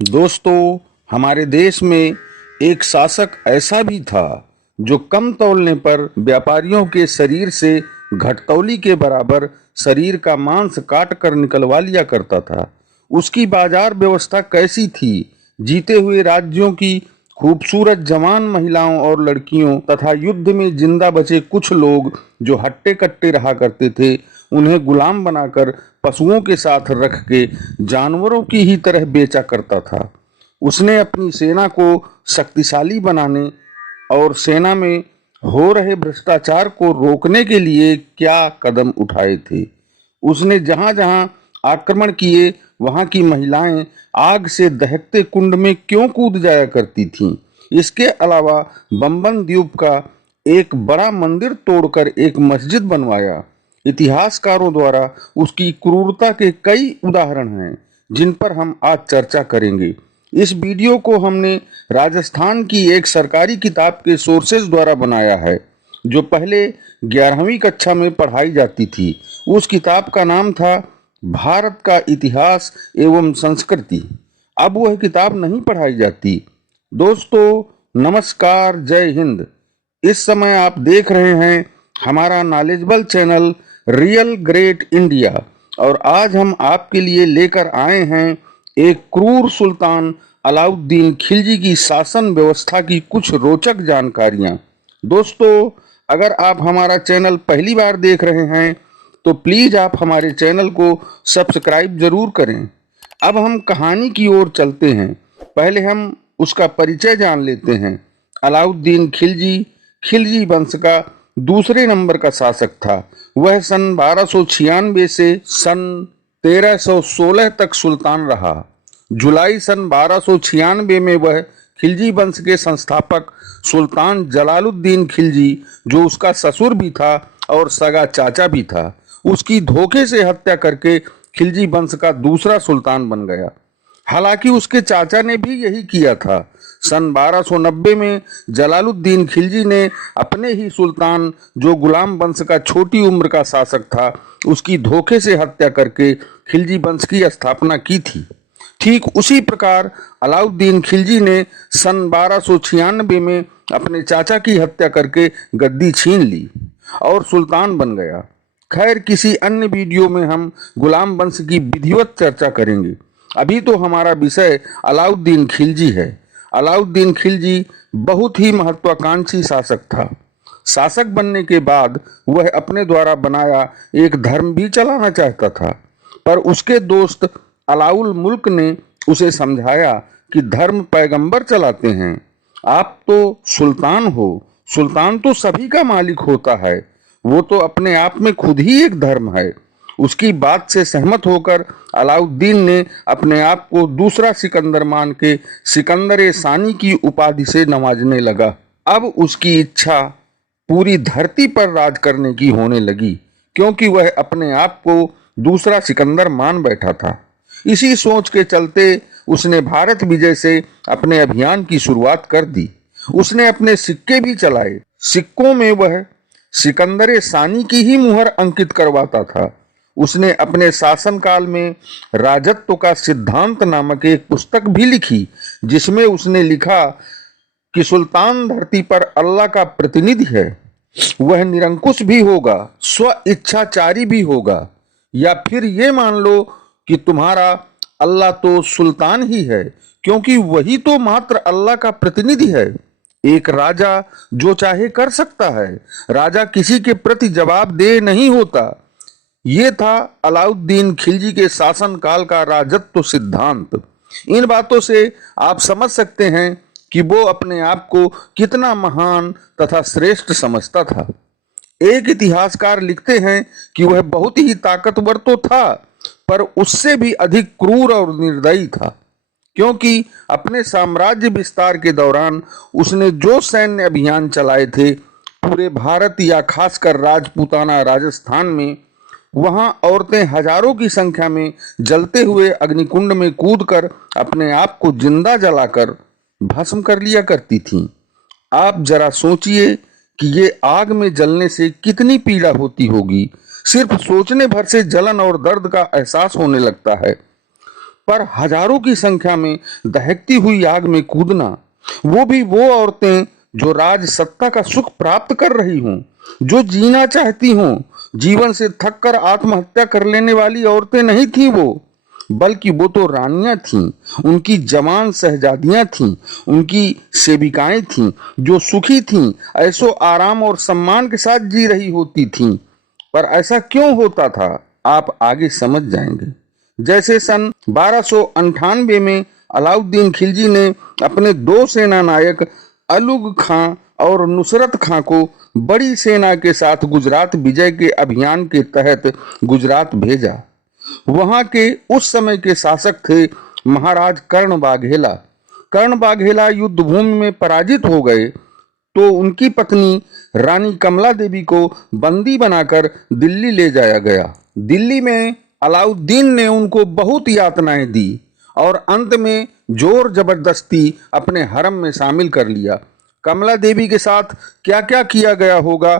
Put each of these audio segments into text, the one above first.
दोस्तों, हमारे देश में एक शासक ऐसा भी था जो कम तौलने पर व्यापारियों के शरीर से घटतौली के बराबर शरीर का मांस काट कर निकलवा लिया करता था। उसकी बाजार व्यवस्था कैसी थी? जीते हुए राज्यों की खूबसूरत जवान महिलाओं और लड़कियों तथा युद्ध में जिंदा बचे कुछ लोग जो हट्टे कट्टे रहा करते थे, उन्हें गुलाम बनाकर पशुओं के साथ रख के जानवरों की ही तरह बेचा करता था। उसने अपनी सेना को शक्तिशाली बनाने और सेना में हो रहे भ्रष्टाचार को रोकने के लिए क्या कदम उठाए थे? उसने जहां जहां आक्रमण किए, वहां की महिलाएं आग से दहकते कुंड में क्यों कूद जाया करती थीं? इसके अलावा बम्बन द्वीप का एक बड़ा मंदिर तोड़कर एक मस्जिद बनवाया। इतिहासकारों द्वारा उसकी क्रूरता के कई उदाहरण हैं जिन पर हम आज चर्चा करेंगे। इस वीडियो को हमने राजस्थान की एक सरकारी किताब के सोर्सेज द्वारा बनाया है जो पहले 11वीं कक्षा में पढ़ाई जाती थी। उस किताब का नाम था भारत का इतिहास एवं संस्कृति। अब वह किताब नहीं पढ़ाई जाती। दोस्तों, नमस्कार, जय हिंद। इस समय आप देख रहे हैं हमारा knowledgeable channel real great India, और आज हम आपके लिए लेकर आए हैं एक क्रूर सुल्तान अलाउद्दीन खिलजी की शासन व्यवस्था की कुछ रोचक जानकारियां। दोस्तों, अगर आप हमारा चैनल पहली बार देख रहे हैं तो प्लीज आप हमारे चैनल को सब्सक्राइब जरूर करें। अब हम कहानी की ओर चलते हैं। पहले हम उसका परिचय जान लेते हैं। अलाउद्दीन खिलजी खिलजी वंश का दूसरे नंबर का शासक था। वह सन 1296 से सन 1316 तक सुल्तान रहा। जुलाई सन 1296 में वह खिलजी वंश के संस्थापक सुल्तान जलालुद्दीन खिलजी, जो उसका ससुर भी था और सगा चाचा भी था, उसकी धोखे से हत्या करके खिलजी वंश का दूसरा सुल्तान बन गया। हालांकि उसके चाचा ने भी यही किया था। सन 1290 में जलालुद्दीन खिलजी ने अपने ही सुल्तान, जो गुलाम वंश का छोटी उम्र का शासक था, उसकी धोखे से हत्या करके खिलजी वंश की स्थापना की थी। ठीक उसी प्रकार अलाउद्दीन खिलजी ने सन 1296 में अपने चाचा की हत्या करके गद्दी छीन ली और सुल्तान बन गया। खैर, किसी अन्य वीडियो में हम गुलाम वंश की विधिवत चर्चा करेंगे। अभी तो हमारा विषय अलाउद्दीन खिलजी है। अलाउद्दीन खिलजी बहुत ही महत्वाकांक्षी शासक था। शासक बनने के बाद वह अपने द्वारा बनाया एक धर्म भी चलाना चाहता था, पर उसके दोस्त अलाउल मुल्क ने उसे समझाया कि धर्म पैगंबर चलाते हैं, आप तो सुल्तान हो, सुल्तान तो सभी का मालिक होता है, वो तो अपने आप में खुद ही एक धर्म है। उसकी बात से सहमत होकर अलाउद्दीन ने अपने आप को दूसरा सिकंदर मान के सिकंदर सानी की उपाधि से नवाजने लगा। अब उसकी इच्छा पूरी धरती पर राज करने की होने लगी, क्योंकि वह अपने आप को दूसरा सिकंदर मान बैठा था। इसी सोच के चलते उसने भारत विजय से अपने अभियान की शुरुआत कर दी। उसने अपने सिक्के भी चलाए। सिक्कों में वह सिकंदर सानी की ही मुहर अंकित करवाता था। उसने अपने शासनकाल में राजत्व का सिद्धांत नामक एक पुस्तक भी लिखी, जिसमें उसने लिखा कि सुल्तान धरती पर अल्लाह का प्रतिनिधि है। वह निरंकुश भी होगा, स्व इच्छाचारी भी होगा, या फिर ये मान लो कि तुम्हारा अल्लाह तो सुल्तान ही है, क्योंकि वही तो मात्र अल्लाह का प्रतिनिधि है। एक राजा जो चाहे कर सकता है, राजा किसी के प्रति जवाबदेह नहीं होता। ये था अलाउद्दीन खिलजी के शासन काल का राजत्व सिद्धांत। इन बातों से आप समझ सकते हैं कि वो अपने आप को कितना महान तथा श्रेष्ठ समझता था। एक इतिहासकार लिखते हैं कि वह बहुत ही ताकतवर तो था, पर उससे भी अधिक क्रूर और निर्दयी था, क्योंकि अपने साम्राज्य विस्तार के दौरान उसने जो सैन्य अभियान चलाए थे पूरे भारत या खासकर राजपूताना राजस्थान में, वहां औरतें हजारों की संख्या में जलते हुए अग्निकुंड में कूदकर अपने आप को जिंदा जलाकर भस्म कर लिया करती थीं। आप जरा सोचिए कि ये आग में जलने से कितनी पीड़ा होती होगी। सिर्फ सोचने भर से जलन और दर्द का एहसास होने लगता है। पर हजारों की संख्या में दहकती हुई आग में कूदना, वो औरतें जो राज सत्ता का सुख प्राप्त कर रही हों, जो जीना चाहती हों। जीवन से थक कर आत्महत्या कर लेने वाली औरतें नहीं थीं वो, बल्कि वो तो रानियां थीं, उनकी जवान शहजादियां थीं, उनकी सेविकाएं थीं, जो सुखी थीं, ऐसो आराम और सम्मान के साथ जी रही होती थीं। पर ऐसा क्यों होता था, आप आगे समझ जाएंगे। जैसे सन 1298 में अलाउद्दीन खिलजी ने अपने दो सेना नायक अलुग खां और नुसरत खां को बड़ी सेना के साथ गुजरात विजय के अभियान के तहत गुजरात भेजा। वहां के उस समय के शासक थे महाराज कर्ण बाघेला। कर्ण बाघेला युद्ध भूमि में पराजित हो गए तो उनकी पत्नी रानी कमला देवी को बंदी बनाकर दिल्ली ले जाया गया। दिल्ली में अलाउद्दीन ने उनको बहुत यातनाएं दी और अंत में जोर जबरदस्ती अपने हरम में शामिल कर लिया। कमला देवी के साथ क्या क्या किया गया होगा,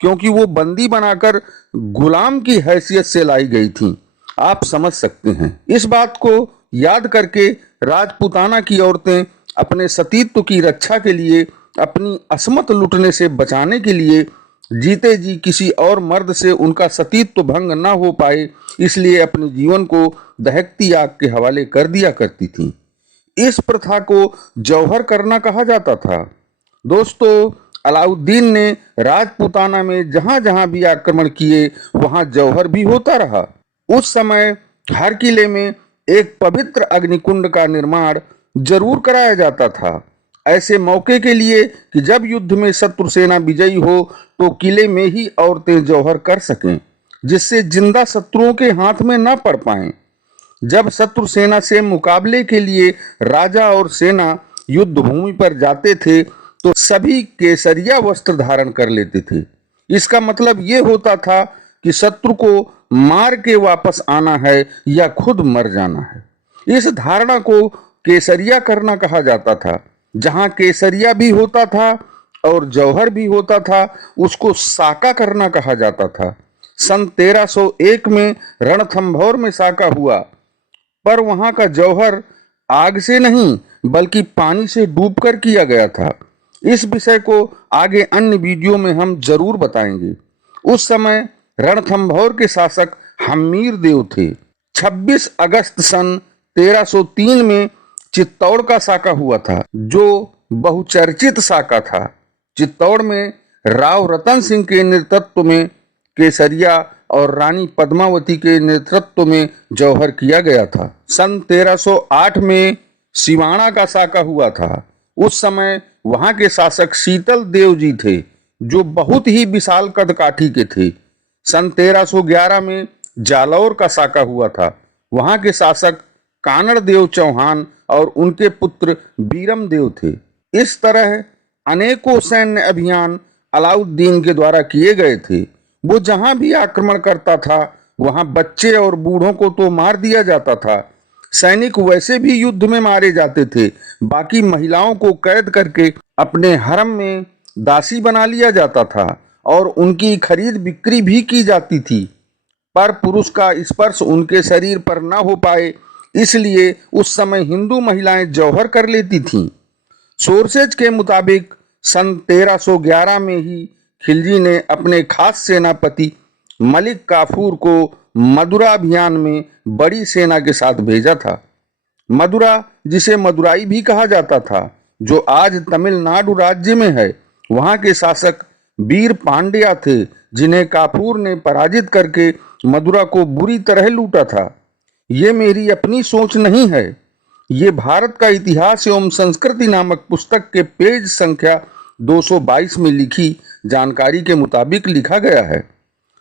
क्योंकि वो बंदी बनाकर गुलाम की हैसियत से लाई गई थी, आप समझ सकते हैं। इस बात को याद करके राजपूताना की औरतें अपने सतीत्व की रक्षा के लिए, अपनी असमत लुटने से बचाने के लिए जीते जी किसी और मर्द से उनका सतीत्व भंग न हो पाए, इसलिए अपने जीवन को दहकती आग के हवाले कर दिया करती थी। इस प्रथा को जौहर करना कहा जाता था। दोस्तों, अलाउद्दीन ने राजपूताना में जहां जहां भी आक्रमण किए वहां जौहर भी होता रहा। उस समय हर किले में एक पवित्र अग्निकुंड का निर्माण जरूर कराया जाता था, ऐसे मौके के लिए कि जब युद्ध में शत्रु सेना विजयी हो तो किले में ही औरतें जौहर कर सकें, जिससे जिंदा शत्रुओं के हाथ में न पड़ पाएं। जब शत्रु सेना से मुकाबले के लिए राजा और सेना युद्ध भूमि पर जाते थे तो सभी केसरिया वस्त्र धारण कर लेते थे। इसका मतलब ये होता था कि शत्रु को मार के वापस आना है या खुद मर जाना है। इस धारणा को केसरिया करना कहा जाता था। जहां केसरिया भी होता था और जौहर भी होता था, उसको साका करना कहा जाता था। सन 1301 में रणथंभौर में साका हुआ, पर वहां का जौहर आग से नहीं बल्कि पानी से डूबकर किया गया था। इस विषय को आगे अन्य वीडियो में हम जरूर बताएंगे। उस समय रणथंभौर के शासक हम्मीर देव थे। 26 अगस्त सन 1303 में चित्तौड़ का साका हुआ था, जो बहुचर्चित साका था। चित्तौड़ में राव रतन सिंह के नेतृत्व में केसरिया और रानी पद्मावती के नेतृत्व में जौहर किया गया था। सन 1308 में सिवाना का साका हुआ था। उस समय वहां के शासक शीतल देव जी थे, जो बहुत ही विशाल कद काठी के थे। सन 1311 में जालौर का साका हुआ था। वहां के शासक कानड़ देव चौहान और उनके पुत्र बीरम देव थे। इस तरह अनेकों सैन्य अभियान अलाउद्दीन के द्वारा किए गए थे। वो जहां भी आक्रमण करता था वहां बच्चे और बूढ़ों को तो मार दिया जाता था। सैनिक वैसे भी युद्ध में मारे जाते थे। बाकी महिलाओं को कैद करके अपने हरम में दासी बना लिया जाता था और उनकी खरीद बिक्री भी की जाती थी। पर पुरुष का स्पर्श उनके शरीर पर न हो पाए, इसलिए उस समय हिंदू महिलाएं जौहर कर लेती थीं। सोर्सेज के मुताबिक सन 1311 में ही खिलजी ने अपने खास सेनापति मलिक काफूर को मदुरा अभियान में बड़ी सेना के साथ भेजा था। मदुरा, जिसे मदुराई भी कहा जाता था, जो आज तमिलनाडु राज्य में है, वहां के शासक वीर पांड्या थे, जिन्हें काफूर ने पराजित करके मदुरा को बुरी तरह लूटा था। ये मेरी अपनी सोच नहीं है, ये भारत का इतिहास एवं संस्कृति नामक पुस्तक के पेज संख्या 222 में लिखी जानकारी के मुताबिक लिखा गया है।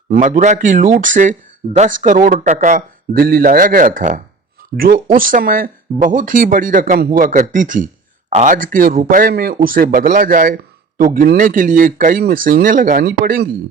मदुरा की लूट से 10 करोड़ टका दिल्ली लाया गया था, जो उस समय बहुत ही बड़ी रकम हुआ करती थी। आज के रुपए में उसे बदला जाए तो गिनने के लिए कई मशीनें लगानी पड़ेंगी।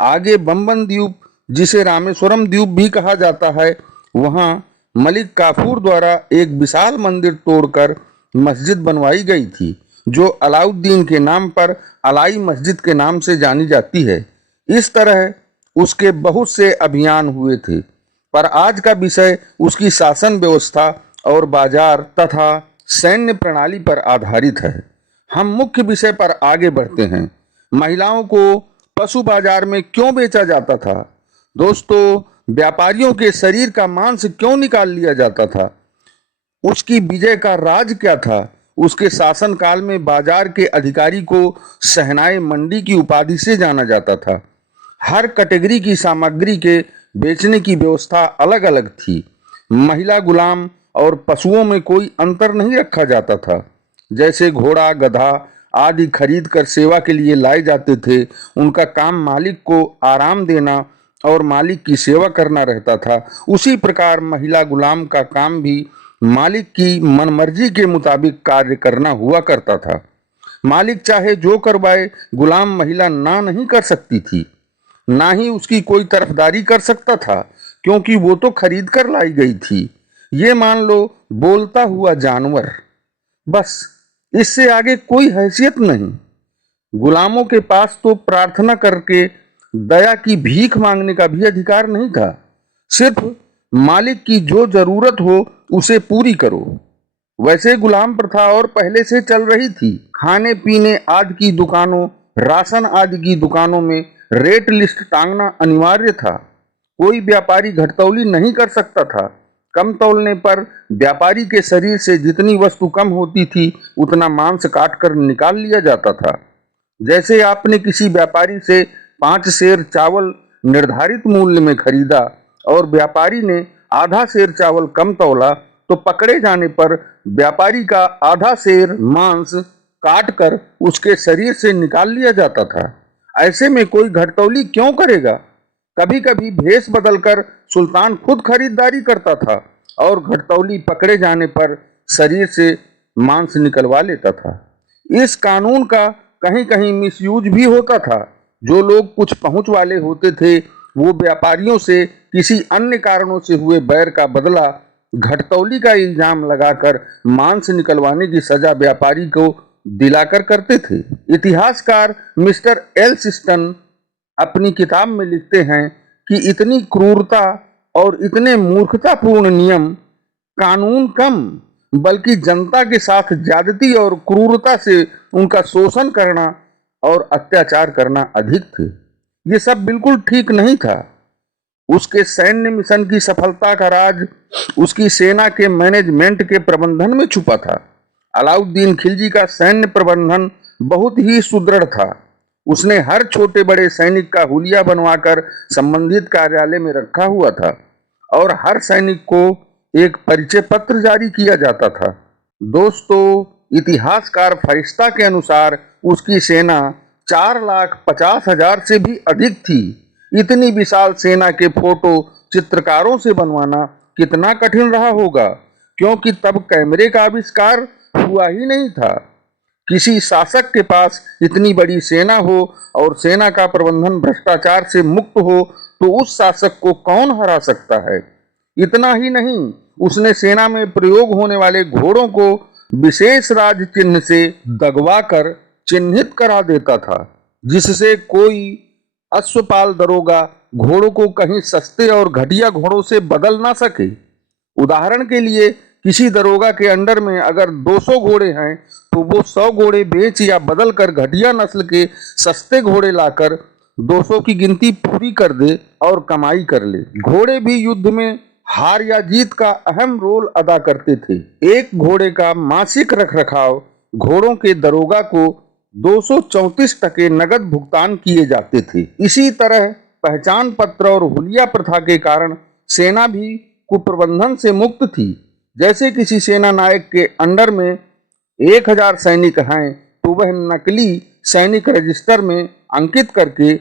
आगे बम्बन द्वीप, जिसे रामेश्वरम द्वीप भी कहा जाता है, वहां मलिक काफूर द्वारा एक विशाल मंदिर तोड़कर मस्जिद बनवाई गई थी, जो अलाउद्दीन के नाम पर अलाई मस्जिद के नाम से जानी जाती है। इस तरह उसके बहुत से अभियान हुए थे, पर आज का विषय उसकी शासन व्यवस्था और बाजार तथा सैन्य प्रणाली पर आधारित है। हम मुख्य विषय पर आगे बढ़ते हैं। महिलाओं को पशु बाजार में क्यों बेचा जाता था? दोस्तों, व्यापारियों के शरीर का मांस क्यों निकाल लिया जाता था? उसकी विजय का राज क्या था? उसके शासनकाल में बाजार के अधिकारी को शहनाई मंडी की उपाधि से जाना जाता था। हर कैटेगरी की सामग्री के बेचने की व्यवस्था अलग अलग थी। महिला गुलाम और पशुओं में कोई अंतर नहीं रखा जाता था। जैसे घोड़ा, गधा आदि खरीद कर सेवा के लिए लाए जाते थे, उनका काम मालिक को आराम देना और मालिक की सेवा करना रहता था। उसी प्रकार महिला गुलाम का काम भी मालिक की मनमर्जी के मुताबिक कार्य करना हुआ करता था। मालिक चाहे जो करवाए, गुलाम महिला ना नहीं कर सकती थी, ना ही उसकी कोई तरफदारी कर सकता था, क्योंकि वो तो खरीद कर लाई गई थी। ये मान लो बोलता हुआ जानवर, बस इससे आगे कोई हैसियत नहीं। गुलामों के पास तो प्रार्थना करके दया की भीख मांगने का भी अधिकार नहीं था। सिर्फ मालिक की जो जरूरत हो उसे पूरी करो। वैसे गुलाम प्रथा और पहले से चल रही थी। खाने पीने आदि की दुकानों, राशन आदि की दुकानों में रेट लिस्ट टांगना अनिवार्य था। कोई व्यापारी घटतौली नहीं कर सकता था। कम तौलने पर व्यापारी के शरीर से जितनी वस्तु कम होती थी, उतना मांस काट कर निकाल लिया जाता था। जैसे आपने किसी व्यापारी से 5 सेर चावल निर्धारित मूल्य में खरीदा और व्यापारी ने आधा सेर चावल कम तौला, तो पकड़े जाने पर व्यापारी का आधा सेर मांस काट कर उसके शरीर से निकाल लिया जाता था। ऐसे में कोई घटतौली क्यों करेगा? कभी कभी भेष बदलकर सुल्तान खुद खरीदारी करता था और घटतौली पकड़े जाने पर शरीर से मांस निकलवा लेता था। इस कानून का कहीं कहीं मिसयूज भी होता था। जो लोग कुछ पहुंच वाले होते थे, वो व्यापारियों से किसी अन्य कारणों से हुए बैर का बदला घटतौली का इल्जाम लगाकर मांस निकलवाने की सजा व्यापारी को दिलाकर करते थे। इतिहासकार मिस्टर एल्फिंस्टन अपनी किताब में लिखते हैं कि इतनी क्रूरता और इतने मूर्खतापूर्ण नियम, कानून कम बल्कि जनता के साथ ज्यादती और क्रूरता से उनका शोषण करना और अत्याचार करना अधिक थे। ये सब बिल्कुल ठीक नहीं था। उसके सैन्य मिशन की सफलता का राज उसकी सेना के मैनेजमेंट के प्रबंधन में छुपा था। अलाउद्दीन खिलजी का सैन्य प्रबंधन बहुत ही सुदृढ़ था। उसने हर छोटे बड़े सैनिक का हुलिया बनवाकर संबंधित कार्यालय में रखा हुआ था और हर सैनिक को एक परिचय पत्र जारी किया जाता था। दोस्तों, इतिहासकार फरिश्ता के अनुसार उसकी सेना 4,50,000 से भी अधिक थी। इतनी विशाल सेना के फोटो चित्रकारों से बनवाना कितना कठिन रहा होगा, क्योंकि तब कैमरे का आविष्कार हुआ ही नहीं था। किसी शासक के पास इतनी बड़ी सेना हो और सेना का प्रबंधन भ्रष्टाचार से मुक्त हो, तो उस शासक को कौन हरा सकता है? इतना ही नहीं, उसने सेना में प्रयोग होने वाले घोड़ों को विशेष राज चिन्ह से दगवा कर चिन्हित करा देता था, जिससे कोई अश्वपाल दरोगा घोड़ों को कहीं सस्ते और घटिया घोड़ों से बदल ना सके। उदाहरण के लिए, किसी दरोगा के अंडर में अगर 200 घोड़े हैं, तो वो 100 घोड़े बेच या बदल कर घटिया नस्ल के सस्ते घोड़े लाकर 200 की गिनती पूरी कर दे और कमाई कर ले। घोड़े भी युद्ध में हार या जीत का अहम रोल अदा करते थे। एक घोड़े का मासिक रखरखाव घोड़ों के दरोगा को 234 टके नगद भुगतान किए जाते थे। इसी तरह पहचान पत्र और हुलिया प्रथा के कारण सेना भी कुप्रबंधन से मुक्त थी। जैसे किसी सेना नायक के अंडर में 1000 सैनिक हैं, तो वह नकली सैनिक रजिस्टर में अंकित करके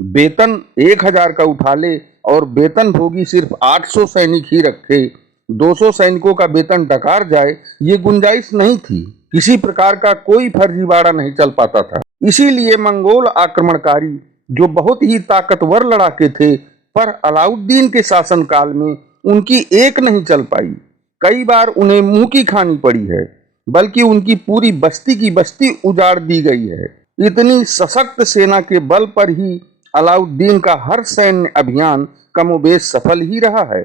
वेतन 1000 का उठा ले और वेतन भोगी सिर्फ 800 सैनिक ही रखे। 200 सैनिकों का वेतन डकार जाए, ये गुंजाइश नहीं थी। किसी प्रकार का कोई फर्जीवाड़ा नहीं चल पाता था। इसीलिए मंगोल आक्रमणकारी, जो बहुत ही ताकतवर लड़ाके थे, पर अलाउद्दीन के शासनकाल में उनकी एक नहीं चल पाई। कई बार उन्हें मुंह की खानी पड़ी है, बल्कि उनकी पूरी बस्ती की बस्ती उजाड़ दी गई है। इतनी सशक्त सेना के बल पर ही अलाउद्दीन का हर सैन्य अभियान कमोबेश सफल ही रहा है।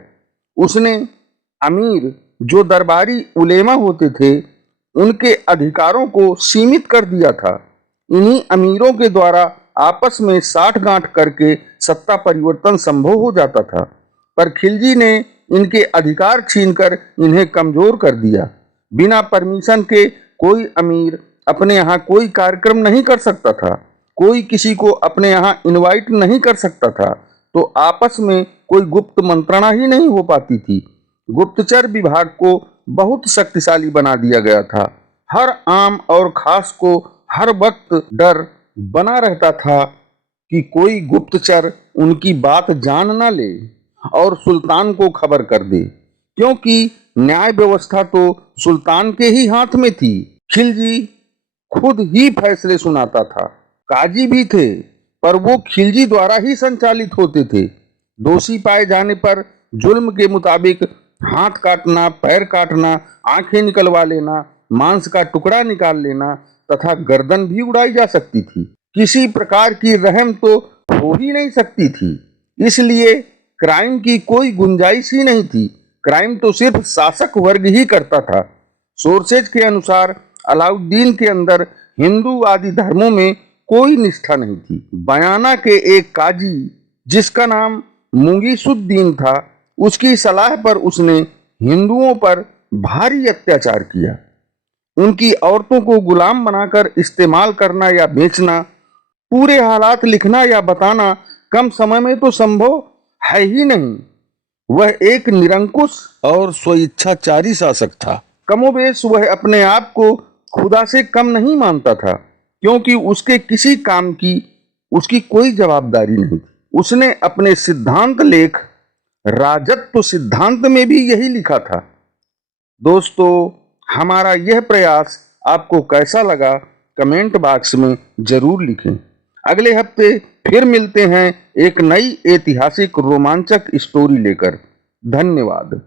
उसने अमीर जो दरबारी उलेमा होते थे उनके अधिकारों को सीमित कर दिया था। इन्हीं अमीरों के द्वारा आपस में साठगांठ करके सत्ता परिवर्तन संभव हो जाता था, पर खिलजी ने इनके अधिकार छीनकर इन्हें कमजोर कर दिया। बिना परमिशन के कोई अमीर अपने यहाँ कोई कार्यक्रम नहीं कर सकता था, कोई किसी को अपने यहाँ इनवाइट नहीं कर सकता था, तो आपस में कोई गुप्त मंत्रणा ही नहीं हो पाती थी। गुप्तचर विभाग को बहुत शक्तिशाली बना दिया गया था। हर आम और खास को हर वक्त डर बना रहता था कि कोई गुप्तचर उनकी बात जान ना ले और सुल्तान को खबर कर दे, क्योंकि न्याय व्यवस्था तो सुल्तान के ही हाथ में थी। खिलजी खुद ही फैसले सुनाता था। काजी भी थे, पर वो खिलजी द्वारा ही संचालित होते थे। दोषी पाए जाने पर जुल्म के मुताबिक हाथ काटना, पैर काटना, आंखें निकलवा लेना, मांस का टुकड़ा निकाल लेना तथा गर्दन भी उड़ाई जा सकती थी। किसी प्रकार की रहम तो हो ही नहीं सकती थी। इसलिए क्राइम की कोई गुंजाइश ही नहीं थी। क्राइम तो सिर्फ शासक वर्ग ही करता था। सोर्सेज के अनुसार अलाउद्दीन के अंदर हिंदू आदि धर्मों में कोई निष्ठा नहीं थी। बयाना के एक काजी जिसका नाम मुगीसुद्दीन था, उसकी सलाह पर उसने हिंदुओं पर भारी अत्याचार किया। उनकी औरतों को गुलाम बनाकर इस्तेमाल करना या बेचना, पूरे हालात लिखना या बताना कम समय में तो संभव है ही नहीं। वह एक निरंकुश और स्वेच्छाचारी शासक था। कमोबेश वह अपने आप को खुदा से कम नहीं मानता था, क्योंकि उसके किसी काम की उसकी कोई जवाबदारी नहीं थी। उसने अपने सिद्धांत लेख राजत्व सिद्धांत में भी यही लिखा था। दोस्तों, हमारा यह प्रयास आपको कैसा लगा कमेंट बॉक्स में जरूर लिखें। अगले हफ्ते फिर मिलते हैं एक नई ऐतिहासिक रोमांचक स्टोरी लेकर। धन्यवाद।